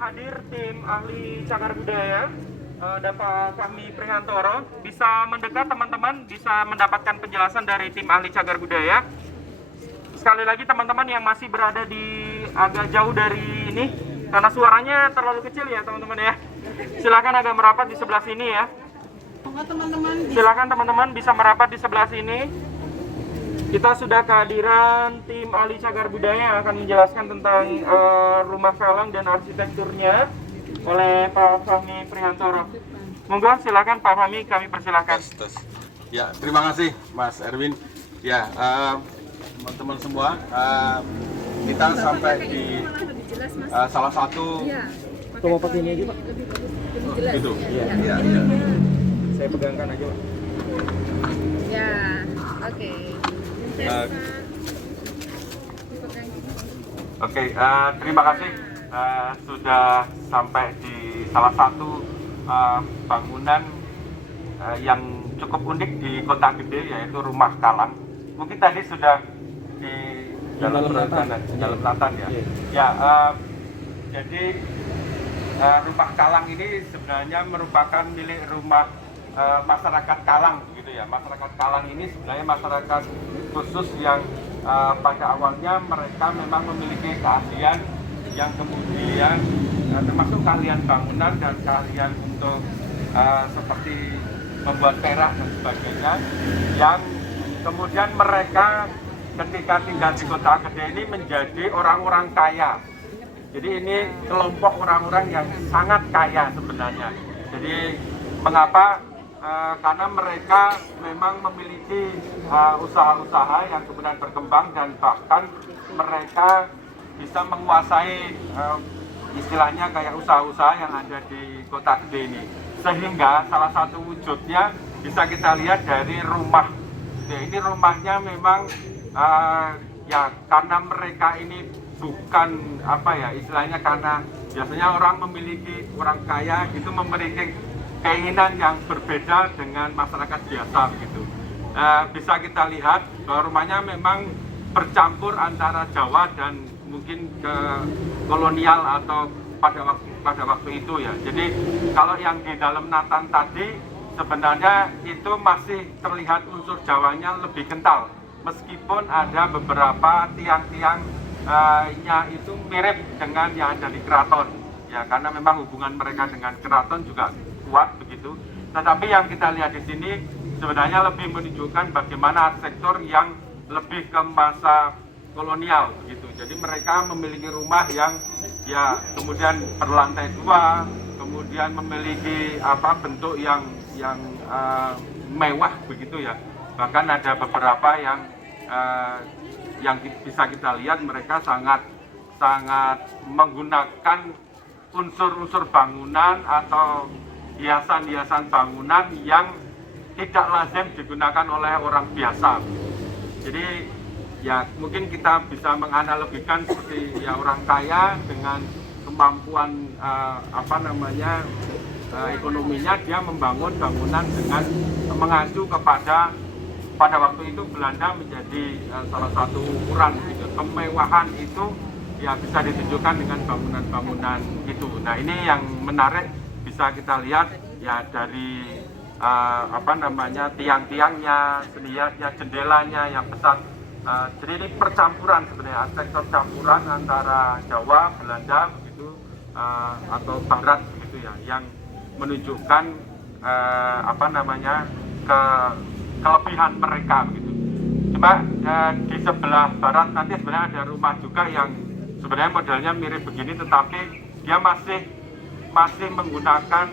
hadir tim ahli cagar budaya dan Pak Fahmi Prihantoro. Bisa mendekat teman-teman, bisa mendapatkan penjelasan dari tim ahli cagar budaya. Sekali lagi teman-teman yang masih berada di agak jauh dari ini, karena suaranya terlalu kecil ya teman-teman ya. Silakan agak merapat di sebelah sini ya. Silakan teman-teman bisa merapat di sebelah sini. Kita sudah kehadiran tim ahli cagar budaya yang akan menjelaskan tentang rumah kalang dan arsitekturnya oleh Pak Fahmi Prihantoro. Monggo silakan Pak Fahmi, kami persilakan. Ya, terima kasih Mas Erwin. Ya, teman-teman semua, kita sampai di salah satu. Tunggu pakai ini aja Pak. Gitu. Iya. Ya. Saya pegangkan aja Pak. Ya, oke. Oke, terima kasih sudah sampai di salah satu bangunan yang cukup unik di Kota Gede, yaitu Rumah Kalang. Mungkin tadi sudah di dalam Natan ya. Ya, jadi Rumah Kalang ini sebenarnya merupakan milik rumah masyarakat Kalang, begitu ya. Masyarakat Kalang ini sebenarnya masyarakat khusus yang pada awalnya mereka memang memiliki keahlian yang kemudian termasuk keahlian bangunan dan keahlian untuk seperti membuat perak dan sebagainya, yang kemudian mereka ketika tinggal di Kota Gede ini menjadi orang-orang kaya. Jadi ini kelompok orang-orang yang sangat kaya sebenarnya. Jadi mengapa? Karena mereka memang memiliki usaha-usaha yang kemudian berkembang dan bahkan mereka bisa menguasai istilahnya kayak usaha-usaha yang ada di Kota Gede ini. Sehingga salah satu wujudnya bisa kita lihat dari rumah. Ini rumahnya memang ya karena mereka ini bukan apa ya istilahnya, karena biasanya orang kaya gitu memiliki keinginan yang berbeda dengan masyarakat biasa begitu. Bisa kita lihat bahwa rumahnya memang bercampur antara Jawa dan mungkin ke kolonial atau pada waktu itu ya. Jadi kalau yang di dalam Natan tadi sebenarnya itu masih terlihat unsur Jawanya lebih kental, meskipun ada beberapa tiang-tiangnya itu mirip dengan yang ada di keraton ya, karena memang hubungan mereka dengan keraton juga kuat begitu. Tetapi yang kita lihat di sini sebenarnya lebih menunjukkan bagaimana arsitektur yang lebih ke masa kolonial begitu. Jadi mereka memiliki rumah yang ya kemudian berlantai dua, kemudian memiliki bentuk yang mewah begitu ya. Bahkan ada beberapa yang bisa kita lihat mereka sangat menggunakan unsur-unsur bangunan atau hiasan-hiasan bangunan yang tidak lazim digunakan oleh orang biasa. Jadi ya mungkin kita bisa menganalogikan seperti ya orang kaya dengan kemampuan ekonominya, dia membangun bangunan dengan mengacu kepada pada waktu itu Belanda menjadi salah satu ukuran gitu. Kemewahan itu ya bisa ditunjukkan dengan bangunan-bangunan itu. Nah ini yang menarik, bisa kita lihat ya dari tiang-tiangnya, seninya, jendelanya yang besar. Jadi ini percampuran sebenarnya, arsitektur campuran antara Jawa, Belanda begitu atau Barat begitu ya, yang menunjukkan kelebihan mereka begitu. Cuma di sebelah barat nanti sebenarnya ada rumah juga yang sebenarnya modelnya mirip begini, tetapi dia masih menggunakan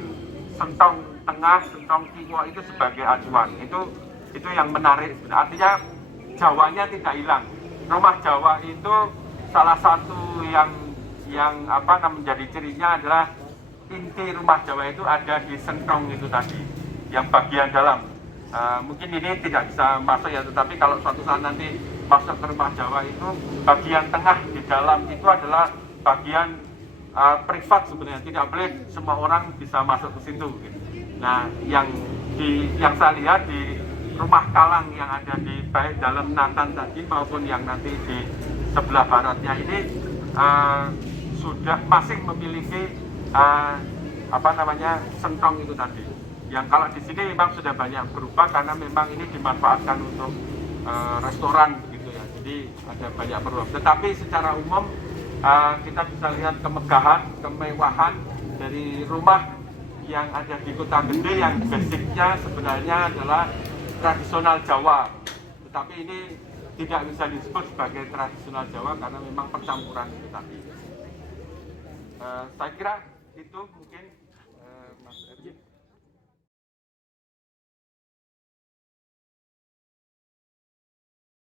sentong tengah, sentong kiwa itu sebagai acuan. Itu yang menarik sebenarnya. Artinya Jawanya tidak hilang. Rumah Jawa itu salah satu yang menjadi cirinya adalah inti rumah Jawa itu ada di sentong itu tadi, yang bagian dalam. Mungkin ini tidak bisa masuk ya, tetapi kalau suatu saat nanti masuk ke rumah Jawa itu bagian tengah di dalam itu adalah bagian privat sebenarnya, tidak boleh semua orang bisa masuk ke situ gitu. Nah yang saya lihat di rumah Kalang yang ada di baik dalam Natan tadi maupun yang nanti di sebelah baratnya ini sudah masih memiliki sentong itu tadi. Yang kalau di sini memang sudah banyak berubah karena memang ini dimanfaatkan untuk restoran begitu ya. Jadi ada banyak perubahan. Tetapi secara umum kita bisa lihat kemegahan, kemewahan dari rumah yang ada di Kota Gede yang basicnya sebenarnya adalah tradisional Jawa. Tetapi ini tidak bisa disebut sebagai tradisional Jawa karena memang percampuran itu tadi. Saya kira itu mungkin